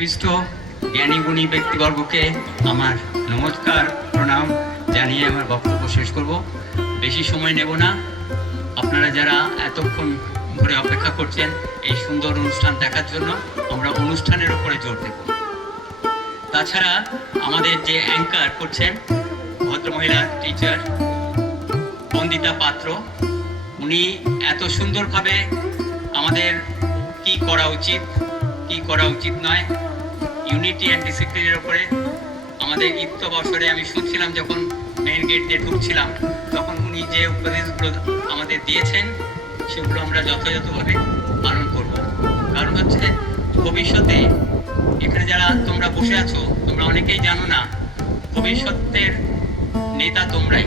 উপবিষ্ট জ্ঞানী গুণী ব্যক্তিবর্গকে আমার নমস্কার প্রণাম জানিয়ে আমার বক্তব্য শেষ করব। বেশি সময় নেব না। আপনারা যারা এতক্ষণ ধরে অপেক্ষা করছেন এই সুন্দর অনুষ্ঠান দেখার জন্য, আমরা অনুষ্ঠানের উপরে জোর দেব। তাছাড়া আমাদের যে অ্যাঙ্কার করছেন ভদ্রমহিলা টিচার বন্দিতা পাত্র, উনি এত সুন্দরভাবে আমাদের কি করা উচিত কি করা উচিত নয়, ইউনিটি অ্যান্ড ডিসিপ্লিনের উপরে আমাদের ইত্য বছরে আমি শুনছিলাম যখন মেইন গেট দিয়ে ঢুকছিলাম, তখন উনি যে উপদেশগুলো আমাদের দিয়েছেন সেগুলো আমরা যথাযথভাবে পালন করব। কারণ হচ্ছে ভবিষ্যতে এখানে যারা তোমরা বসে আছো, তোমরা অনেকেই জানো না ভবিষ্যতের নেতা তোমরাই।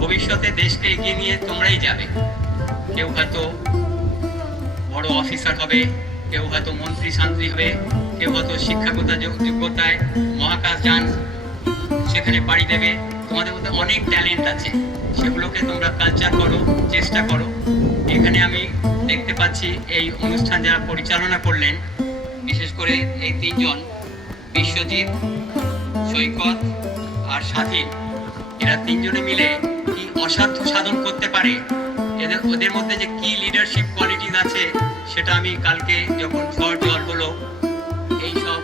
ভবিষ্যতে দেশকে এগিয়ে নিয়ে তোমরাই যাবে। কেউ হয়তো বড় অফিসার হবে, কেউ হয়তো মন্ত্রী শান্ত্রী হবে, কেউ হয়তো শিক্ষাগত যোগ্যতায় মহাকাশ যান সেখানে পাড়ি দেবে। তোমাদের মধ্যে অনেক ট্যালেন্ট আছে, সেগুলোকে তোমরা কালচার করো, চেষ্টা করো। এখানে আমি দেখতে পাচ্ছি এই অনুষ্ঠান যারা পরিচালনা করলেন, বিশেষ করে এই তিনজন বিশ্বজিৎ, সৈকত আর স্বাধীন, এরা তিনজনে মিলে কি অসাধ্য সাধন করতে পারে। ওদের মধ্যে যে কি লিডারশিপ কোয়ালিটিস আছে সেটা আমি কালকে যখন ঝড় জল হলো, এই সব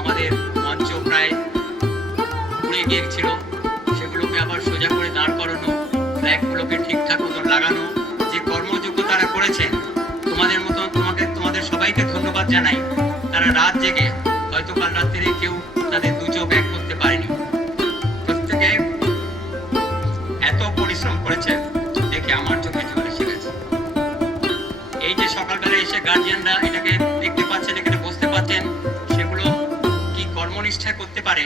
আমাদের মঞ্চ প্রায় উড়ে গিয়েছিল, সেগুলোকে আবার সোজা করে দাঁড় করানো, ফ্ল্যাগগুলোকে ঠিকঠাক মতন লাগানো, যে কর্মযোগ্য তারা করেছেন, তোমাদের সবাইকে ধন্যবাদ জানাই। তারা রাত জেগে, হয়তো কাল রাত্রে কেউ তাদের দু চোখ এক করতে পারেনি, প্রত্যেকে এত পরিশ্রম করেছে দেখে আমার চোখে জল এসে গেছে। এই যে সকালবেলা এসে গার্জিয়ানরা এটাকে দেখতে পাচ্ছেন, এখানে বসতে পাচ্ছেন, সেগুলো কি কর্মনিষ্ঠায় করতে পারে,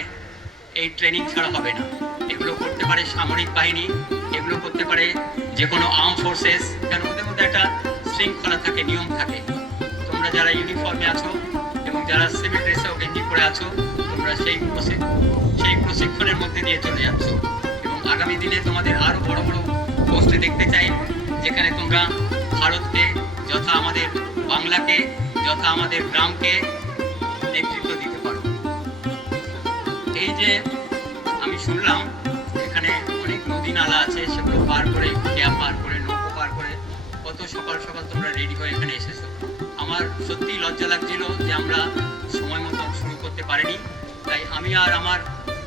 এই ট্রেনিং ছাড়া হবে না। এগুলো করতে পারে সামরিক বাহিনী, এগুলো করতে পারে যে কোনো আর্ম ফোর্সেস, কারণ ওদের মধ্যে একটা শৃঙ্খলা থাকে, নিয়ম থাকে। তোমরা যারা ইউনিফর্মে আছো এবং যারা সিভিল ড্রেসেও গেঞ্জি পরে আছো, তোমরা সেই প্রশিক্ষণের মধ্যে দিয়ে চলে যাচ্ছ। এবং আগামী দিনে তোমাদের আরো বড় বড় পোস্টে দেখতে চাই, যেখানে তোমরা ভারতকে, যথা আমাদের বাংলাকে, যথা আমাদের গ্রামকে নেতৃত্ব দিতে পারো। এই যে আমি শুনলাম এখানে অনেক নদী নালা আছে, সেগুলো পার করে, ক্যাব পার করে, নৌকো পার করে কত সকাল সকাল তোমরা রেডি হয়ে এখানে এসেছো। আমার সত্যিই লজ্জা লাগছিল যে আমরা সময় মতন শুরু করতে পারিনি। তাই আমি আর আমার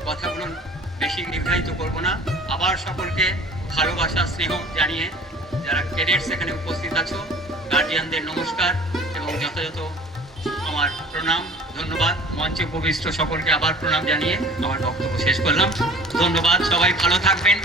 কথাগুলো বেশি নির্ধারিত করব না। আবার সকলকে ভালোবাসা স্নেহ জানিয়ে যারা ক্যাডেটস এখানে উপস্থিত আছো, গার্জিয়ানদের নমস্কার এবং যথাযথ আমার প্রণাম, ধন্যবাদ। মঞ্চে উপবিষ্ট সকলকে আবার প্রণাম জানিয়ে আমার বক্তব্য শেষ করলাম। ধন্যবাদ, সবাই ভালো থাকবেন।